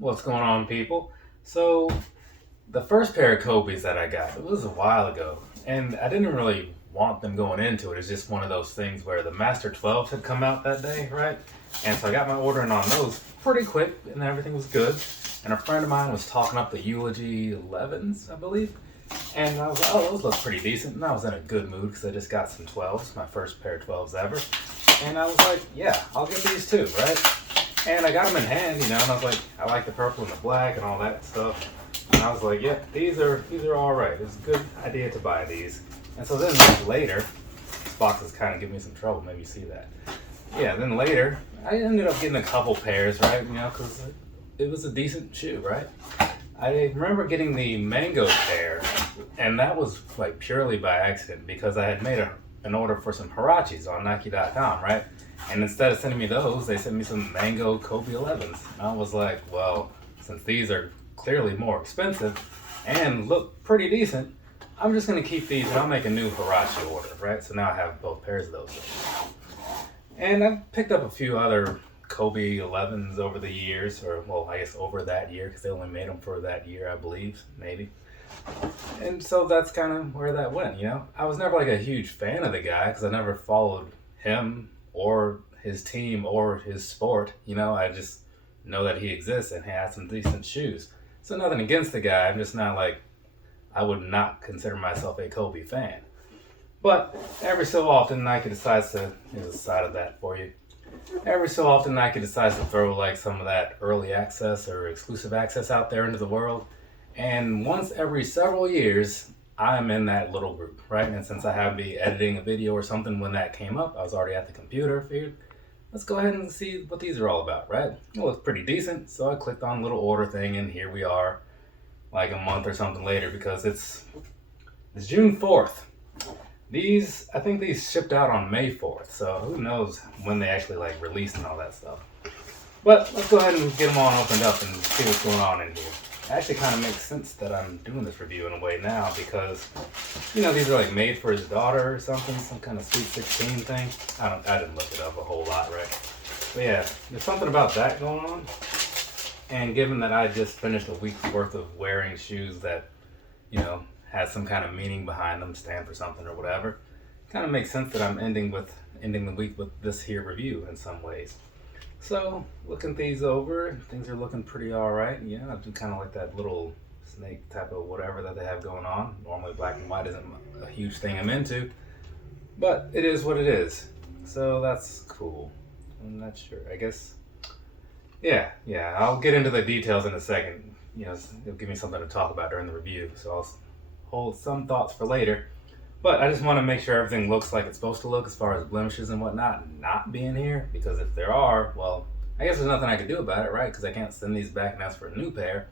What's going on, people? So, the first pair of Kobe's that I got, it was a while ago, and I didn't really want them going into it. It's just one of those things where the Master 12s had come out that day, right? And so I got my ordering on those pretty quick, and everything was good. And a friend of mine was talking up the Eulogy 11s, I believe. And I was like, oh, those look pretty decent. And I was in a good mood because I just got some 12s, my first pair of 12s ever. And I was like, yeah, I'll get these too, right? And I got them in hand, and I was like, I like the purple and the black and all that stuff. And I was like, yeah, these are all right. It's a good idea to buy these. And so then later, this box is kind of giving me some trouble. Maybe you see that. Yeah, then later, I ended up getting a couple pairs, right? Because it was a decent shoe, right? I remember getting the Mango pair, and that was like purely by accident because I had made an order for some Huaraches on Nike.com, right? And instead of sending me those, they sent me some Mango Kobe 11s. And I was like, well, since these are clearly more expensive and look pretty decent, I'm just going to keep these and I'll make a new Huarache order, right? So now I have both pairs of those. And I've picked up a few other Kobe 11s over the years, or well, I guess over that year, because they only made them for that year, I believe, maybe. And so that's kind of where that went, I was never like a huge fan of the guy because I never followed him or his team or his sport. I just know that he exists and he has some decent shoes. So nothing against the guy. I'm just not like, I would not consider myself a Kobe fan. But every so often Nike decides to, here's a side of that for you. Every so often Nike decides to throw like some of that early access or exclusive access out there into the world. And once every several years, I'm in that little group, right? And since I have to be editing a video or something when that came up, I was already at the computer, figured, let's go ahead and see what these are all about, right? It looks pretty decent, so I clicked on the little order thing, and here we are, like a month or something later, because it's June 4th. I think these shipped out on May 4th, so who knows when they actually like released and all that stuff. But let's go ahead and get them all opened up and see what's going on in here. It actually kind of makes sense that I'm doing this review in a way now because, these are like made for his daughter or something, some kind of Sweet 16 thing. I didn't look it up a whole lot, right? But yeah, there's something about that going on. And given that I just finished a week's worth of wearing shoes that, has some kind of meaning behind them, stand for something or whatever, it kind of makes sense that I'm ending the week with this here review in some ways. So, looking things over, things are looking pretty alright. Yeah, I do kind of like that little snake type of whatever that they have going on. Normally black and white isn't a huge thing I'm into, but it is what it is. So that's cool. I'm not sure. I guess, yeah, I'll get into the details in a second. It'll give me something to talk about during the review, so I'll hold some thoughts for later. But I just want to make sure everything looks like it's supposed to look as far as blemishes and whatnot not being here. Because if there are, well, I guess there's nothing I can do about it, right? Because I can't send these back and ask for a new pair.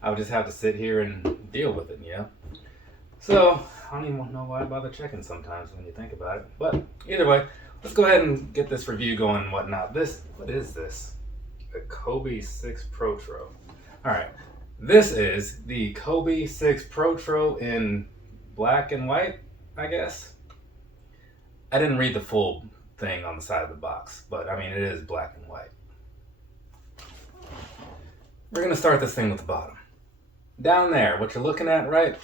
I would just have to sit here and deal with it, So, I don't even know why I bother checking sometimes when you think about it. But either way, let's go ahead and get this review going and whatnot. What is this? The Kobe VI Protro. Alright, this is the Kobe VI Protro in black and white, I guess. I didn't read the full thing on the side of the box, but I mean, it is black and white. We're going to start this thing with the bottom. Down there, what you're looking at, right?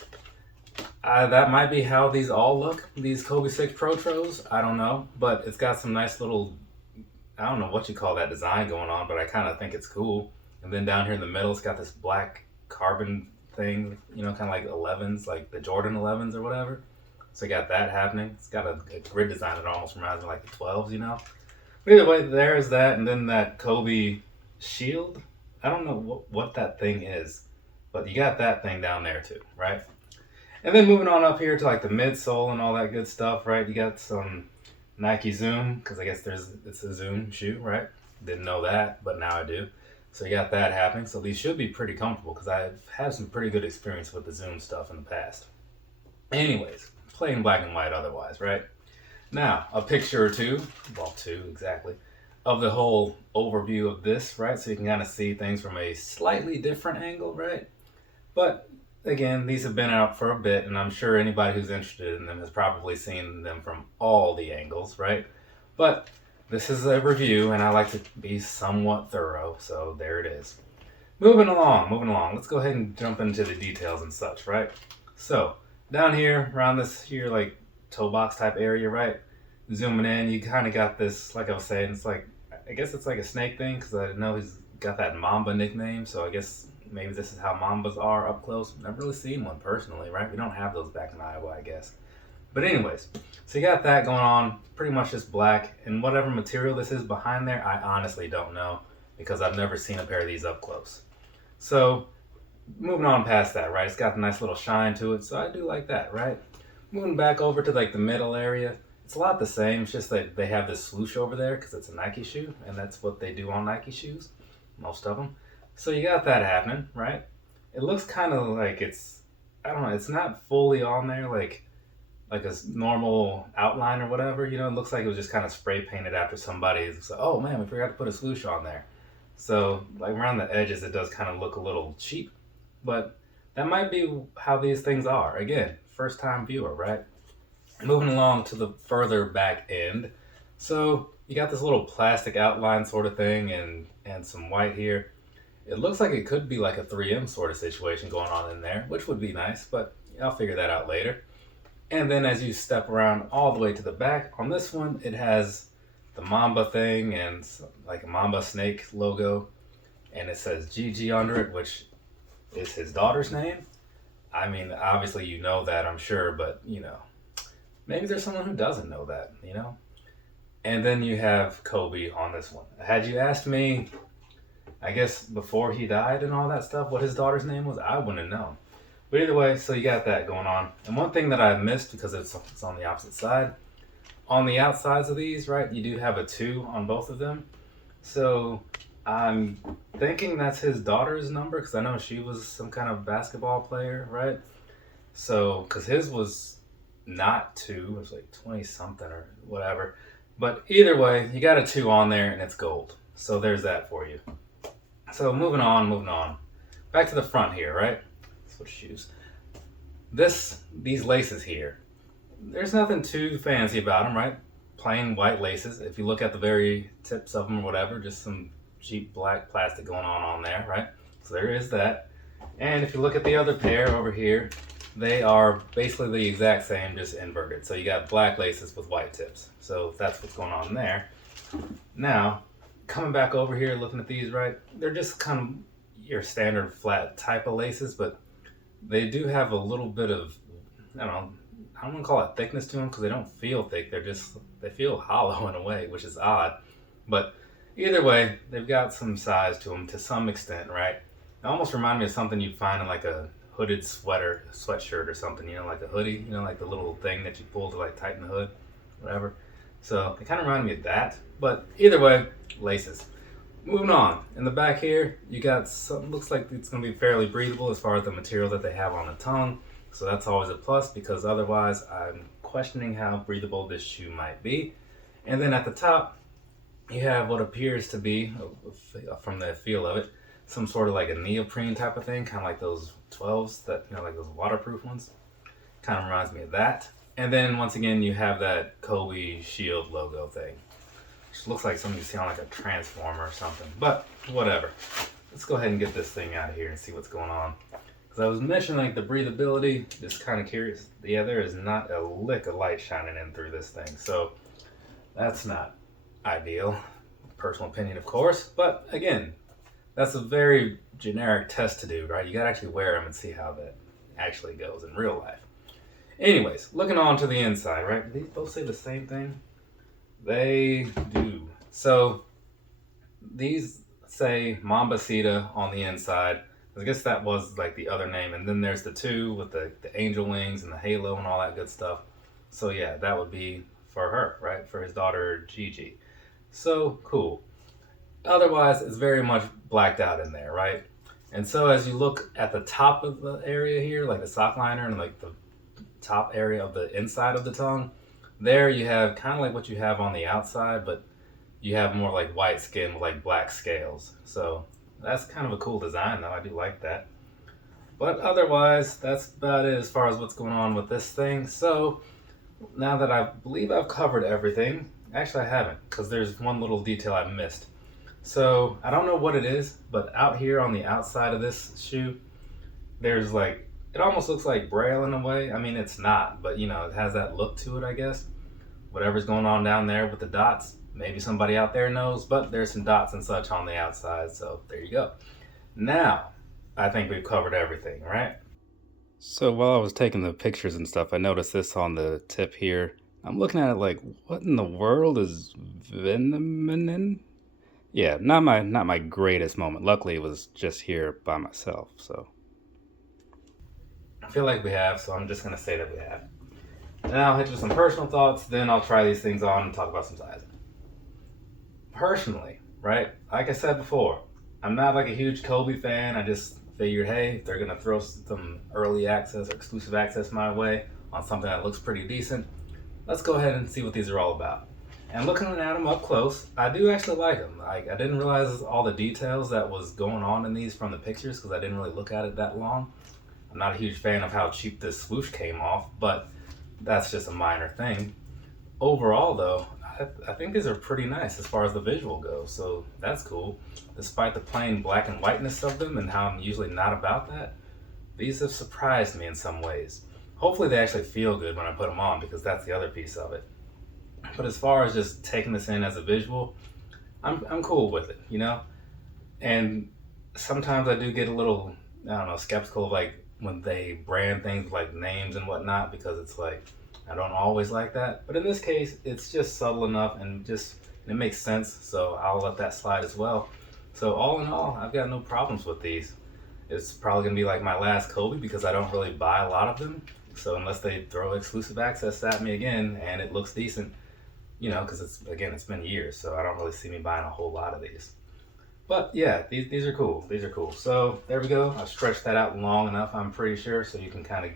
That might be how these all look, these Kobe VI Protros. I don't know, but it's got some nice little, I don't know what you call that design going on, but I kind of think it's cool. And then down here in the middle, it's got this black carbon thing, kind of like 11s, like the Jordan 11s or whatever. So you got that happening. It's got a grid design that almost reminds me like the 12s, But either way, there's that, and then that Kobe shield. I don't know what that thing is, but you got that thing down there too, right? And then moving on up here to like the midsole and all that good stuff, right? You got some Nike Zoom, because I guess it's a Zoom shoe, right? Didn't know that, but now I do. So you got that happening. So these should be pretty comfortable because I've had some pretty good experience with the Zoom stuff in the past. Anyways, plain black and white otherwise, right? Now, a picture or two, well, two exactly, of the whole overview of this, right? So you can kind of see things from a slightly different angle, right? But again, these have been out for a bit, and I'm sure anybody who's interested in them has probably seen them from all the angles, right? But this is a review, and I like to be somewhat thorough, so there it is. moving along. Let's go ahead and jump into the details and such, right? So, down here, around this here, like, toe box type area, right? Zooming in, you kind of got this, like I was saying, it's like, I guess it's like a snake thing, because I know he's got that Mamba nickname, so I guess maybe this is how Mambas are up close. Never really seen one personally, right? We don't have those back in Iowa, I guess. But anyways, so you got that going on, pretty much just black, and whatever material this is behind there, I honestly don't know, because I've never seen a pair of these up close. So, moving on past that, right? It's got a nice little shine to it, so I do like that, right? Moving back over to like the middle area, it's a lot the same. It's just that they have this swoosh over there because it's a Nike shoe, and that's what they do on Nike shoes, most of them. So you got that happening, right? It looks kind of like I don't know, it's not fully on there like a normal outline or whatever. You know, it looks like it was just kind of spray painted after somebody. So, oh man, we forgot to put a swoosh on there. So, like around the edges, it does kind of look a little cheap, but that might be how these things are. Again, first time viewer, right? Moving along to the further back end. So, you got this little plastic outline sort of thing and some white here. It looks like it could be like a 3M sort of situation going on in there, which would be nice, but I'll figure that out later. And then as you step around all the way to the back, on this one, it has the Mamba thing and like a Mamba snake logo, and it says Gigi under it, which is his daughter's name. I mean, obviously you know that, I'm sure, but you know, maybe there's someone who doesn't know that, you know? And then you have Kobe on this one. Had you asked me, I guess before he died and all that stuff, what his daughter's name was, I wouldn't have known. But either way, so you got that going on. And one thing that I missed, because it's on the opposite side, on the outsides of these, right, you do have a 2 on both of them. So I'm thinking that's his daughter's number, because I know she was some kind of basketball player, right? So, because his was not 2, it was like 20 something or whatever. But either way, you got a 2 on there and it's gold. So there's that for you. So moving on. Back to the front here, right? Switch shoes. These laces here, there's nothing too fancy about them, right? Plain white laces. If you look at the very tips of them or whatever, just some cheap black plastic going on there, right? So there is that. And if you look at the other pair over here, they are basically the exact same, just inverted. So you got black laces with white tips. So that's what's going on there. Now, coming back over here, looking at these, right? They're just kind of your standard flat type of laces, but they do have a little bit of, I don't want to call it thickness to them because they don't feel thick. They feel hollow in a way, which is odd. But either way, they've got some size to them to some extent, right? They almost remind me of something you'd find in like a hooded sweatshirt or something, you know, like a hoodie, you know, like the little thing that you pull to like tighten the hood, whatever. So they kind of remind me of that. But either way, laces. Moving on, in the back here, you got something, looks like it's going to be fairly breathable as far as the material that they have on the tongue. So that's always a plus, because otherwise I'm questioning how breathable this shoe might be. And then at the top, you have what appears to be, from the feel of it, some sort of like a neoprene type of thing, kind of like those 12s that, you know, like those waterproof ones. Kind of reminds me of that. And then once again, you have that Kobe Shield logo thing. Which looks like something you see on like a transformer or something, but whatever. Let's go ahead and get this thing out of here and see what's going on. Because I was mentioning like the breathability, just kind of curious. Yeah, there is not a lick of light shining in through this thing, so that's not ideal. Personal opinion, of course, but again, that's a very generic test to do, right? You gotta actually wear them and see how that actually goes in real life. Anyways, looking on to the inside, right? Do these both say the same thing? They do. So these say Mambacita on the inside. I guess that was like the other name. And then there's the 2 with the angel wings and the halo and all that good stuff. So yeah, that would be for her, right? For his daughter, Gigi. So cool. Otherwise, it's very much blacked out in there, right? And so as you look at the top of the area here, like the sock liner and like the top area of the inside of the tongue, there you have kind of like what you have on the outside, but you have more like white skin with like black scales. So that's kind of a cool design though. I do like that. But otherwise, that's about it as far as what's going on with this thing. So now that I believe I've covered everything, actually I haven't, because there's one little detail I missed. So I don't know what it is, but out here on the outside of this shoe, there's like, it almost looks like braille in a way. I mean, it's not, but you know, it has that look to it, I guess. Whatever's going on down there with the dots, maybe somebody out there knows, but there's some dots and such on the outside, so there you go. Now, I think we've covered everything, right? So while I was taking the pictures and stuff, I noticed this on the tip here. I'm looking at it like, what in the world is venomenon? Yeah, not my greatest moment. Luckily, it was just here by myself, so I feel like we have, so I'm just gonna say that we have. And I'll hit you with some personal thoughts, then I'll try these things on and talk about some sizing. Personally, right? Like I said before, I'm not like a huge Kobe fan. I just figured, hey, if they're gonna throw some early access or exclusive access my way on something that looks pretty decent, let's go ahead and see what these are all about. And looking at them up close, I do actually like them. Like, I didn't realize all the details that was going on in these from the pictures because I didn't really look at it that long. I'm not a huge fan of how cheap this swoosh came off, but that's just a minor thing. Overall, though, I think these are pretty nice as far as the visual goes, so that's cool. Despite the plain black and whiteness of them and how I'm usually not about that, these have surprised me in some ways. Hopefully they actually feel good when I put them on because that's the other piece of it. But as far as just taking this in as a visual, I'm cool with it, you know? And sometimes I do get a little, I don't know, skeptical of like when they brand things like names and whatnot because it's like, I don't always like that. But in this case, it's just subtle enough and just, it makes sense. So I'll let that slide as well. So all in all, I've got no problems with these. It's probably gonna be like my last Kobe because I don't really buy a lot of them. So unless they throw exclusive access at me again and it looks decent, you know, because it's been years, so I don't really see me buying a whole lot of these. But yeah, these are cool. These are cool. So there we go. I've stretched that out long enough, I'm pretty sure, so you can kind of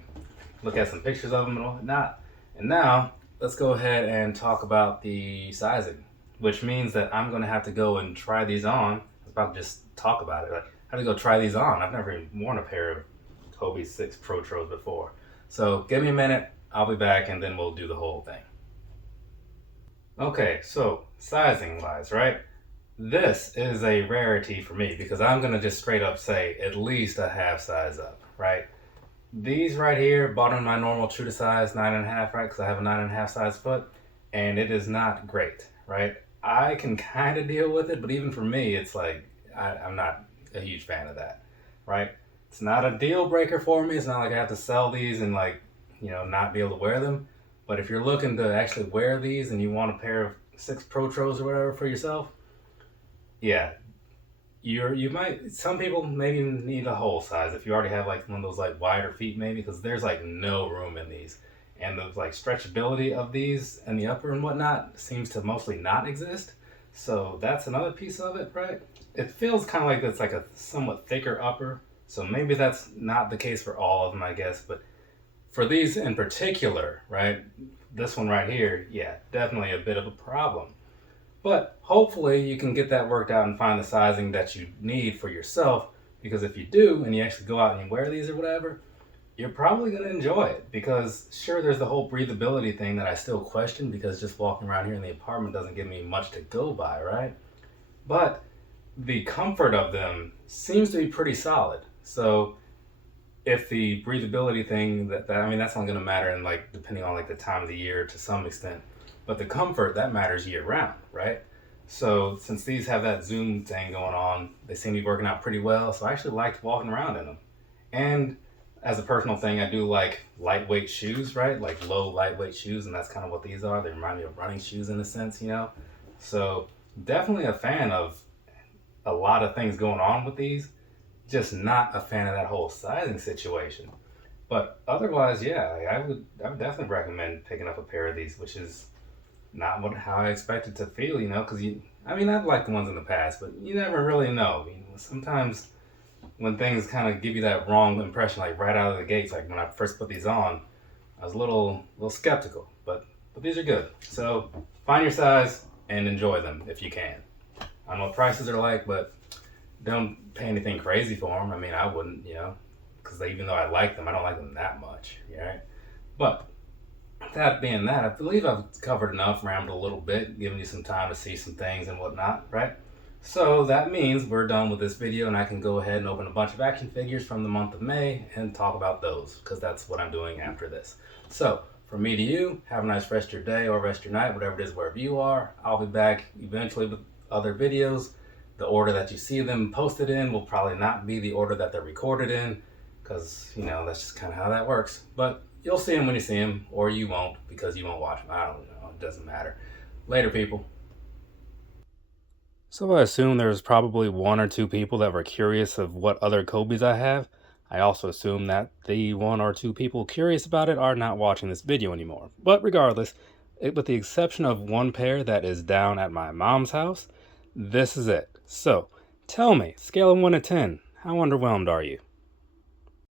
look at some pictures of them and whatnot. And now let's go ahead and talk about the sizing, which means that I'm going to have to go and try these on. I was about to just talk about it. Like, I have to go try these on. I've never even worn a pair of Kobe VI Protros before. So give me a minute. I'll be back, and then we'll do the whole thing. Okay, so sizing wise, right? This is a rarity for me because I'm gonna just straight up say at least a half size up, right? These right here, bought in my normal true to size 9.5, right? Because I have a 9.5 size foot, and it is not great, right? I can kind of deal with it, but even for me, it's like I'm not a huge fan of that, right? It's not a deal breaker for me. It's not like I have to sell these and like, you know, not be able to wear them. But if you're looking to actually wear these and you want a pair of 6 Protros or whatever for yourself, yeah, you might, some people maybe need a whole size if you already have like one of those like wider feet maybe, because there's like no room in these. And the like stretchability of these and the upper and whatnot seems to mostly not exist. So that's another piece of it, right? It feels kind of like it's like a somewhat thicker upper. So maybe that's not the case for all of them, I guess. But for these in particular, right? This one right here, yeah, definitely a bit of a problem. But hopefully you can get that worked out and find the sizing that you need for yourself. Because if you do, and you actually go out and you wear these or whatever, you're probably going to enjoy it. Because sure, there's the whole breathability thing that I still question because just walking around here in the apartment doesn't give me much to go by, right? But the comfort of them seems to be pretty solid. So if the breathability thing, I mean, that's only going to matter in like, depending on like the time of the year to some extent. But the comfort, that matters year round, right? So since these have that zoom thing going on, they seem to be working out pretty well. So I actually liked walking around in them. And as a personal thing, I do like lightweight shoes, right? Like low lightweight shoes, and that's kind of what these are. They remind me of running shoes in a sense, you know? So definitely a fan of a lot of things going on with these, just not a fan of that whole sizing situation. But otherwise, yeah, I would definitely recommend picking up a pair of these, which is not how I expected to feel, you know, because I've liked the ones in the past, but you never really know. You know, sometimes when things kind of give you that wrong impression, like right out of the gates, like when I first put these on, I was a little skeptical, but these are good. So find your size and enjoy them if you can. I don't know what prices are like, but don't pay anything crazy for them. I mean, I wouldn't, you know, because even though I like them, I don't like them that much, right? But that being that, I believe I've covered enough, rambled a little bit, given you some time to see some things and whatnot, right? So that means we're done with this video and I can go ahead and open a bunch of action figures from the month of May and talk about those, because that's what I'm doing after this. So from me to you, have a nice rest of your day or rest of your night, whatever it is, wherever you are. I'll be back eventually with other videos. The order that you see them posted in will probably not be the order that they're recorded in, because, you know, that's just kind of how that works. But you'll see them when you see them, or you won't, because you won't watch them. I don't know. It doesn't matter. Later, people. So I assume there's probably one or two people that were curious of what other Kobes I have. I also assume that the one or two people curious about it are not watching this video anymore. But regardless, with the exception of one pair that is down at my mom's house, this is it. So, tell me, scale of 1 to 10, how underwhelmed are you?